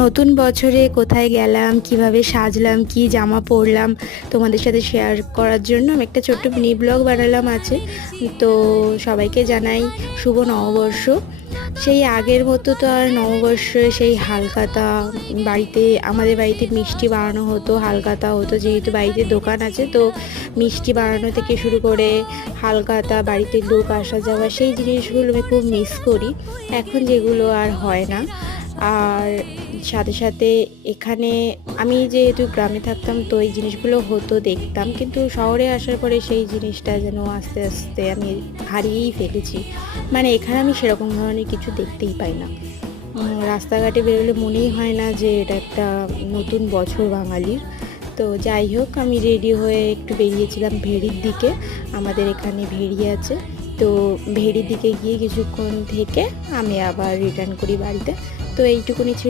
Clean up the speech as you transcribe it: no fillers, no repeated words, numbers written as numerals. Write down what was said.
নতুন বছরে কোথায় গেলাম, কিভাবে সাজলাম, কি জামা পরলাম তোমাদের সাথে শেয়ার করার জন্য আমি একটা ছোট্ট মিনি ব্লগ বানালাম আছে। তো সবাইকে জানাই শুভ নববর্ষ। সেই আগের মতো তো আর নববর্ষে সেই হালখাতা বাড়িতে, আমাদের বাড়িতে মিষ্টি বানানো হতো, হালখাতা হতো, যেহেতু বাড়িতে দোকান আছে তো মিষ্টি বানানো থেকে শুরু করে হালখাতা, বাড়িতে লোক আসা যাওয়া, সেই জিনিসগুলো আমি খুব মিস করি এখন, যেগুলো আর হয় না। আর সাথে সাথে এখানে আমি যেহেতু গ্রামে থাকতাম তো এই জিনিসগুলো হতো, দেখতাম, কিন্তু শহরে আসার পরে সেই জিনিসটা যেন আস্তে আস্তে আমি হারিয়েই ফেলেছি। মানে এখানে আমি সেরকম ধরনের কিছু দেখতেই পাই না। রাস্তাঘাটে বেরোলে মনেই হয় না যে এটা একটা নতুন বছর বাঙালির। তো যাই হোক, আমি রেডি হয়ে একটু বেরিয়েছিলাম ভেড়ির দিকে। আমাদের এখানে ভেড়ি আছে, তো ভেড়ির দিকে গিয়ে কিছুক্ষণ থেকে আমি আবার রিটার্ন করি বাড়িতে। তো এইটুকুনি ছিল।